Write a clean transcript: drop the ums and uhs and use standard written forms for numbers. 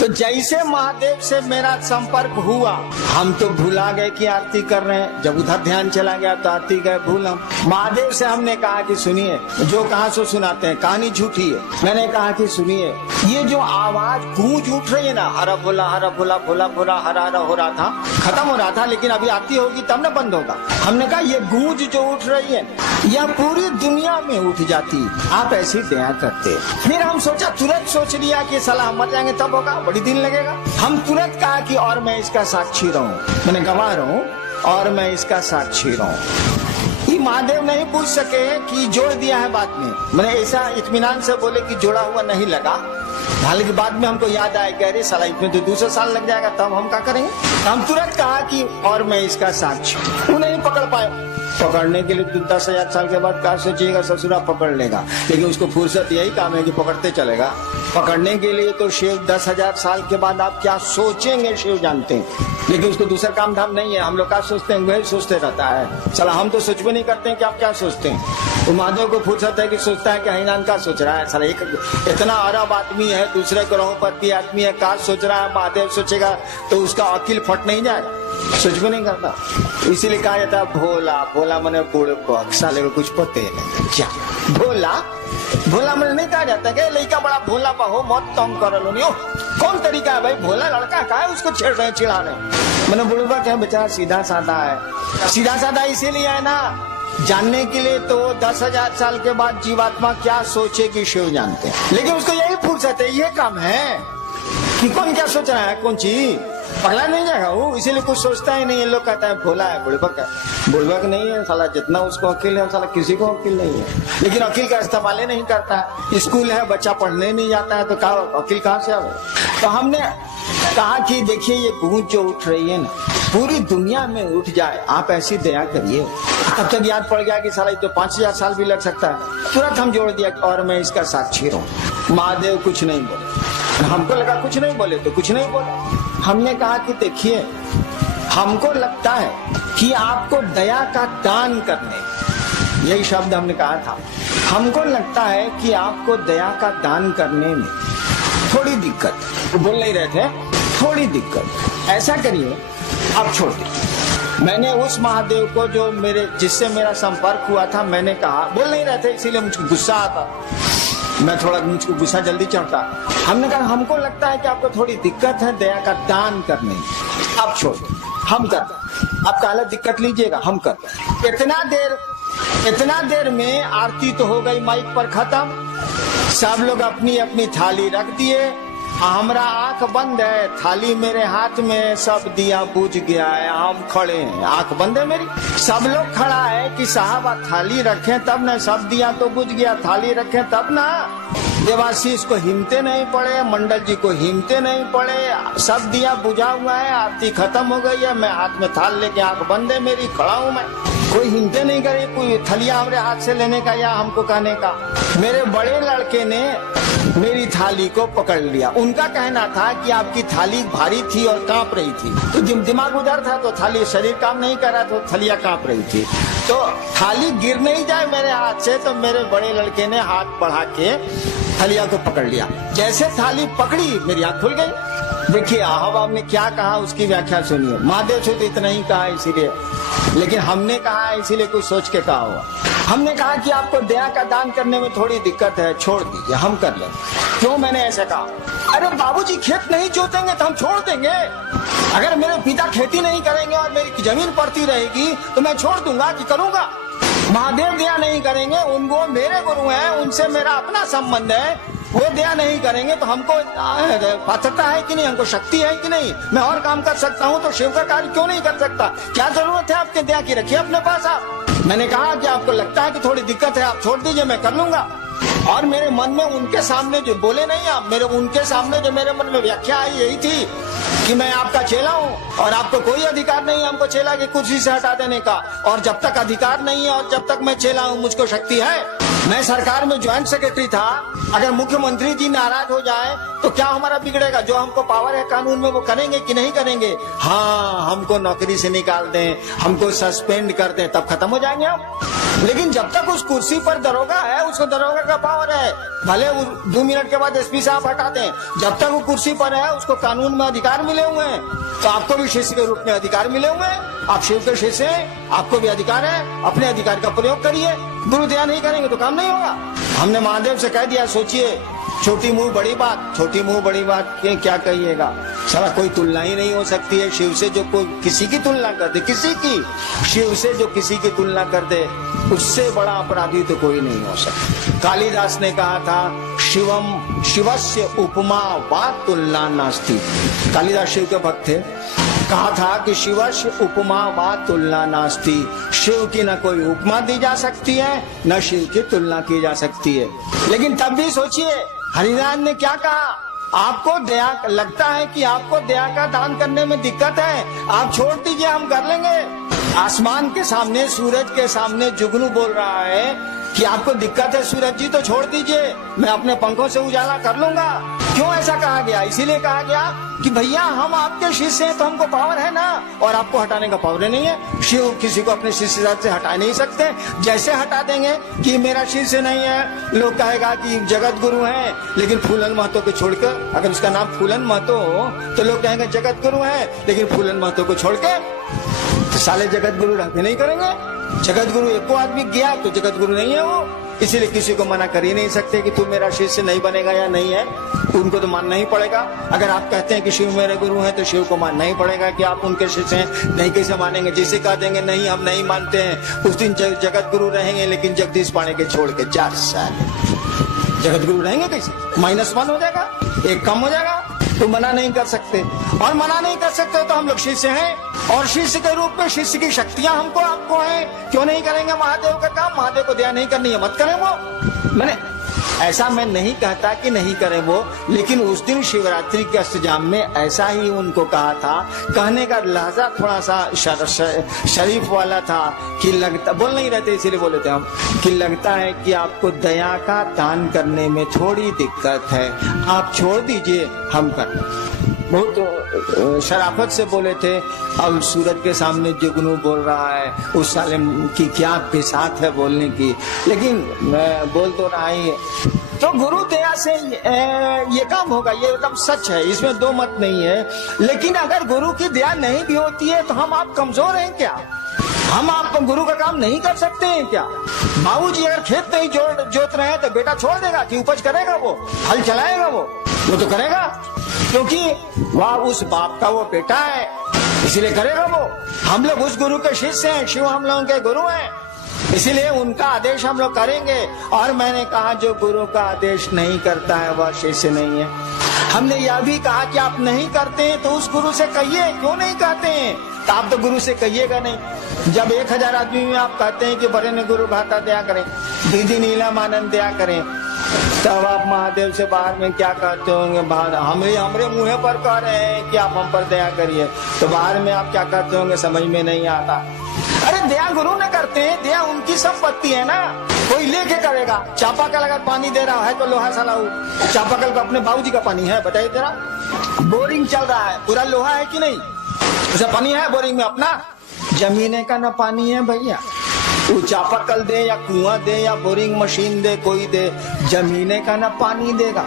तो जैसे महादेव से मेरा संपर्क हुआ, हम तो भुला गए कि आरती कर रहे हैं। जब उधर ध्यान चला गया तो आरती गए भूल हम। महादेव से हमने कहा कि सुनिए, जो कहा सो सुनाते हैं, कहानी झूठी है। मैंने कहा कि सुनिए, ये जो आवाज गूंज उठ रही है ना, हरा भोला भोला भोला हरा हरा हो रहा था, खत्म हो रहा था, लेकिन अभी आरती होगी तब न बंद होगा। हमने कहा ये गूंज जो उठ रही है यह पूरी दुनिया में उठ जाती, आप ऐसी दया करते। फिर हम सोचा, तुरंत सोच लिया कि सलाह मर जाएंगे तब होगा, बड़ी दिन लगेगा। हम तुरंत कहा कि और मैं इसका साक्षी रहूं, मैंने गवाह रहूं और मैं इसका साक्षी रहूं। ये महादेव नहीं पूछ सके कि जोड़ दिया है बाद में। मैंने ऐसा इत्मीनान से बोले कि जोड़ा हुआ नहीं लगा। हालांकि बाद में हमको याद आया कि अरे साला इसमें तो दूसरा साल लग जाएगा, तब हम क्या करेंगे। हम तुरंत कहा कि और मैं इसका साक्षी। वो नहीं पकड़ पाए। पकड़ने के लिए 10,000 साल के बाद क्या सोचिएगा, ससुरा पकड़ लेगा, लेकिन उसको फुर्सत यही काम है कि पकड़ते चलेगा। पकड़ने के लिए तो शिव 10,000 साल के बाद आप क्या सोचेंगे शिव जानते हैं, लेकिन उसको दूसरा काम धाम नहीं है। हम लोग क्या सोचते हैं, वही सोचते रहता है। चला हम तो सोच भी नहीं करते हैं कि आप क्या सोचते हैं। तो महादेव को फुर्सत है कि सोचता है कि हईनान का सोच रहा है। साला एक इतना अरब आदमी है, दूसरे ग्रहों पर भी आदमी है, का सोच रहा है। महादेव सोचेगा तो उसका अकिल फट नहीं जाएगा, सोच भी नहीं करता। इसीलिए कहा जाता है भोला भोला मने बूढ़े को, साले को कुछ पते नहीं। क्या भोला भोला मैंने नहीं कहा जाता कि लड़का बड़ा भोला हो, मौत तंग कर लो। कौन तरीका है भाई, भोला लड़का का है, उसको छेड़ रहे चिढ़ा रहे। मैंने बुढ़वा क्या बेचारा सीधा साधा है। सीधा साधा इसीलिए है ना, जानने के लिए तो 10,000 साल के बाद जीवात्मा क्या सोचेगी शिव जानते हैं, लेकिन उसको यही फुर्सत है, ये काम है कि कौन क्या सोच रहा है, कौन चीज पगला नहीं जाएगा वो, इसीलिए कुछ सोचता ही नहीं। ये लोग कहता है भोला है, बुढ़बक है। बुढ़बक नहीं है साला, जितना उसको अकील है साला किसी को अकील नहीं है, लेकिन अकील का इस्तेमाल नहीं करता है। स्कूल है, बच्चा पढ़ने नहीं जाता है, तो कहा अकील कहाँ से आवे। तो हमने कहा कि देखिए ये गूंज जो उठ रही है ना, पूरी दुनिया में उठ जाए, आप ऐसी दया करिए। तब तक याद पड़ गया कि साला तो 5,000 साल भी लग सकता है। तुरंत हम जोड़ दिया और मैं इसका साक्षी रहूं। महादेव कुछ नहीं बोले, हमको लगा कुछ नहीं बोले तो कुछ नहीं बोले। हमने कहा कि देखिए, हमको लगता है कि आपको दया का दान करने, यही शब्द हमने कहा था, हमको लगता है कि आपको दया का दान करने में थोड़ी दिक्कत, वो बोल नहीं रहे थे, थोड़ी दिक्कत। ऐसा करिए, आप छोड़ दीजिए। मैंने उस महादेव को जो जिससे मेरा संपर्क हुआ था, मैंने कहा, बोल नहीं रहे थे इसीलिए मुझको गुस्सा आता, मुझको गुस्सा जल्दी चढ़ता। हमने कहा हमको लगता है कि आपको थोड़ी दिक्कत है दया का दान करने में, आप छोड़, हम कर, आप काला दिक्कत लीजिएगा, हम कर। इतना देर में आरती तो हो गई माइक पर खत्म, सब लोग अपनी अपनी थाली रख दिए। हमारा आंख बंद है, थाली मेरे हाथ में, सब दिया बुझ गया है, हम खड़े हैं, आंख बंद है मेरी। सब लोग खड़ा है कि साहब आप थाली रखें तब ना, सब दिया तो बुझ गया, थाली रखें तब ना। देवाशीष को हिम्मते नहीं पड़े, मंडल जी को हिम्मते नहीं पड़े, सब दिया बुझा हुआ है, आरती खत्म हो गई है, मैं हाथ में थाल लेके, आंख बंद है मेरी, खड़ा हूँ मैं। कोई हिम्मते नहीं करे कोई थलिया हमारे हाथ से लेने का या हमको कहने का। मेरे बड़े लड़के ने मेरी थाली को पकड़ लिया। उनका कहना था कि आपकी थाली भारी थी और कांप रही थी, तो दिमाग उधर था तो थाली, शरीर काम नहीं कर रहा तो थलिया कांप रही थी, तो थाली गिर नहीं जाए मेरे हाथ से, तो मेरे बड़े लड़के ने हाथ बढ़ा के थलिया को पकड़ लिया। जैसे थाली पकड़ी मेरी आंख खुल गई। देखिए अहबाब ने क्या कहा उसकी व्याख्या सुनिए। महादेव से तो इतना ही कहा इसीलिए, लेकिन हमने कहा इसीलिए कुछ सोच के कहा हुआ। हमने कहा कि आपको दया का दान करने में थोड़ी दिक्कत है, छोड़ दीजिए, हम कर लेंगे। क्यों मैंने ऐसा कहा? अरे बाबूजी खेत नहीं जोतेंगे तो हम छोड़ देंगे। अगर मेरे पिता खेती नहीं करेंगे और मेरी जमीन पड़ती रहेगी तो मैं छोड़ दूंगा कि करूंगा? महादेव दया नहीं करेंगे, उनको मेरे गुरु हैं, उनसे मेरा अपना संबंध है, वो दया नहीं करेंगे तो हमको पात्रता है कि नहीं, हमको शक्ति है कि नहीं, मैं और काम कर सकता हूँ तो शिव का कार्य क्यों नहीं कर सकता? क्या जरूरत है आपके दया की, रखिए अपने पास आप। मैंने कहा कि आपको लगता है कि थोड़ी दिक्कत है, आप छोड़ दीजिए, मैं कर लूंगा। और मेरे मन में उनके सामने जो बोले नहीं आप, उनके सामने जो मेरे मन में व्याख्या आई यही थी कि मैं आपका चेला हूँ और आपको कोई अधिकार नहीं हमको चेला की कुर्सी से हटा देने का, और जब तक अधिकार नहीं है और जब तक मैं चेला हूँ मुझको शक्ति है। मैं सरकार में ज्वाइंट सेक्रेटरी था। अगर मुख्यमंत्री जी नाराज हो जाए तो क्या हमारा बिगड़ेगा? जो हमको पावर है कानून में वो करेंगे कि नहीं करेंगे? हाँ, हमको नौकरी से निकाल दें, हमको सस्पेंड कर दें, तब खत्म हो जाएंगे हम। लेकिन जब तक उस कुर्सी पर दरोगा है, उसको दरोगा का पावर है, भले 2 मिनट के बाद एसपी साहब हटा दें, जब तक वो कुर्सी पर है उसको कानून में अधिकार मिले हुए हैं। तो आपको भी शिष्य के रूप में अधिकार मिले हुए हैं, आप शिव के शिष्य हैं, आपको भी अधिकार है, अपने अधिकार का प्रयोग करिए। गुरु दया नहीं करेंगे तो काम नहीं होगा। हमने महादेव से कह दिया, सोचिए, छोटी मुंह बड़ी बात, छोटी मुंह बड़ी बात के क्या कहिएगा? सारा कोई तुलना ही नहीं हो सकती है शिव से। जो कोई किसी की तुलना कर दे, किसी की, शिव से जो किसी की तुलना कर दे, उससे बड़ा अपराधी तो कोई नहीं हो सकता। कालिदास ने कहा था, शिवम शिवस्य उपमा वा तुलना नास्ति। कालिदास शिव के भक्त थे, कहा था कि शिवस्य उपमा वा तुलना नास्ति। शिव की न कोई उपमा दी जा सकती है, न शिव की तुलना की जा सकती है। लेकिन तब भी सोचिए, हरिनाथ ने क्या कहा? आपको दया लगता है कि आपको दया का दान करने में दिक्कत है, आप छोड़ दीजिए, हम कर लेंगे। आसमान के सामने, सूरज के सामने जुगनू बोल रहा है कि आपको दिक्कत है सूरज जी, तो छोड़ दीजिए, मैं अपने पंखों से उजाला कर लूंगा। क्यों ऐसा कहा गया? इसीलिए कहा गया कि भैया हम आपके शिष्य हैं तो हमको पावर है ना, और आपको हटाने का पावर नहीं है। शिव किसी को अपने शिष्य से हटा नहीं सकते। जैसे हटा देंगे कि मेरा शिष्य नहीं है, लोग कहेगा कि जगत गुरु है, लेकिन फूलन महतो को छोड़कर, अगर उसका नाम फूलन महतो हो तो लोग कहेंगे जगत गुरु है, लेकिन फूलन महतो को छोड़ के तो साले जगत गुरु रहते नहीं करेंगे। जगत गुरु एको आदमी गया तो जगत गुरु नहीं है वो। इसीलिए किसी को मना कर ही नहीं सकते कि तू मेरा शिष्य नहीं बनेगा या नहीं है, उनको तो मानना ही पड़ेगा। अगर आप कहते हैं कि शिव मेरे गुरु हैं तो शिव को मानना ही पड़ेगा कि आप उनके शिष्य हैं। नहीं कैसे मानेंगे? जिसे कह देंगे नहीं हम नहीं मानते हैं, उस दिन जगत गुरु रहेंगे, लेकिन जगदीश पांडे के छोड़ के 4 साल जगत गुरु रहेंगे कैसे? -1 हो जाएगा, 1 कम हो जाएगा। तो मना नहीं कर सकते, और मना नहीं कर सकते तो हम लोग शिष्य हैं, और शिष्य के रूप में शिष्य की शक्तियां हमको आपको हैं। क्यों नहीं करेंगे महादेव का काम? महादेव को दया नहीं करनी है, मत करें वो। मैंने ऐसा मैं नहीं कहता कि नहीं करें वो, लेकिन उस दिन शिवरात्रि के अष्टजाम में ऐसा ही उनको कहा था। कहने का लहजा थोड़ा सा शरीफ वाला था कि लगता, बोल नहीं रहते इसीलिए बोले थे हम, कि लगता है कि आपको दया का दान करने में थोड़ी दिक्कत है, आप छोड़ दीजिए, हम कर। बहुत शराफत से बोले थे। अब सूरज के सामने जुगनू बोल रहा है, उस साले की क्या बिसात है बोलने की, लेकिन मैं बोल तो रहा ही। तो गुरु दया से ये काम होगा, ये एकदम सच है, इसमें 2 मत नहीं है। लेकिन अगर गुरु की दया नहीं भी होती है तो हम आप कमजोर हैं क्या? हम आप गुरु का काम नहीं कर सकते हैं क्या? बाबूजी अगर खेत नहीं जोत रहे हैं तो बेटा छोड़ देगा कि उपज करेगा? वो हल चलाएगा, वो तो करेगा, क्योंकि वह उस बाप का वो बेटा है, इसीलिए करेगा वो। हम लोग उस गुरु के शिष्य हैं, शिव हम लोगों के गुरु हैं, इसीलिए उनका आदेश हम लोग करेंगे। और मैंने कहा जो गुरु का आदेश नहीं करता है वह शिष्य नहीं है। हमने यह भी कहा कि आप नहीं करते हैं तो उस गुरु से कहिए, क्यों नहीं कहते हैं? तो आप तो गुरु से कहिएगा नहीं। जब 1000 आदमी में आप कहते हैं कि बड़े ने गुरु भाता दया करें, दीदी नीलम आनंद दया करें, तब आप महादेव से बाहर में क्या कहते होंगे? हमरे मुँह पर कह रहे हैं कि आप हम पर दया करिए, तो बाहर में आप क्या कहते होंगे? समझ में नहीं आता। अरे दया गुरु ने करते हैं, दया उनकी संपत्ति है ना, कोई लेके करेगा। चापाकल अगर पानी दे रहा है तो लोहा सलाऊ, चापाकल का अपने बाबूजी का पानी है, बताइए जरा। बोरिंग चल रहा है, पूरा लोहा है कि नहीं? उसे पानी है बोरिंग में अपना? जमीने का ना पानी है भैया, वो चापाकल दे या कुआं दे या बोरिंग मशीन दे, कोई दे, जमीने का ना पानी देगा।